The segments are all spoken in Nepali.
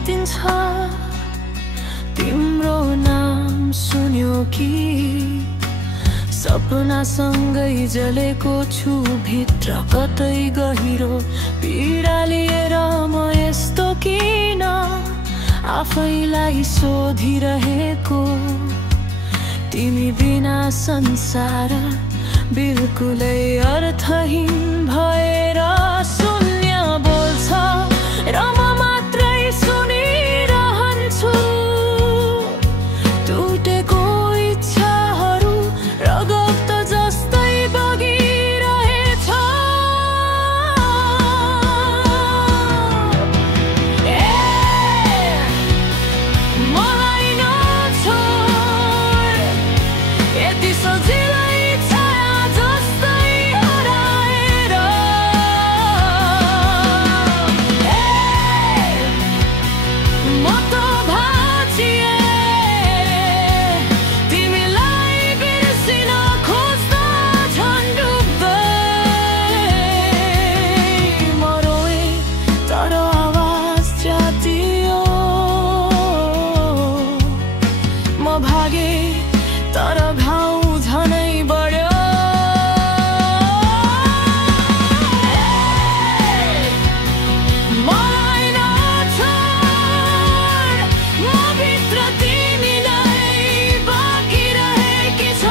रातिन्छ तिम्रो नाम सुन्यो कि सपनासँगै जलेको छु भित्र कतै गहिरो पीडा लिएर म यस्तो किन आफैलाई सोधिरहेको तिमी बिना संसार बिल्कुलै अर्थहीन भएर शून्य बोल्छ र म मात्रै सुनिरहन्छु टुटेको इच्छाहरू रगत जस्तै बगिरहेछ मलाई नछोड यति सजिलै छाया जस्तै हराएर म त भाँचिए तिमीलाई बिर्सिन खोज्दा झन् डुब्दै म रोएँ तर आवाज च्यातियो म भागेँ तर घाउ झनै बढ्यो मलाई नछोड म भित्र तिमी नै बाँकी रहेकी छ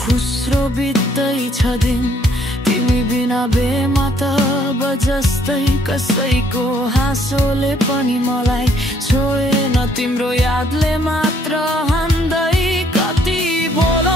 फुस्रो बित्दैछ दिन तिमी बिना बेमतलब जस्तै कसैको हाँसोले पनि मलाई छोएन तिम्रो यादले मात्र हान्दै कति बोल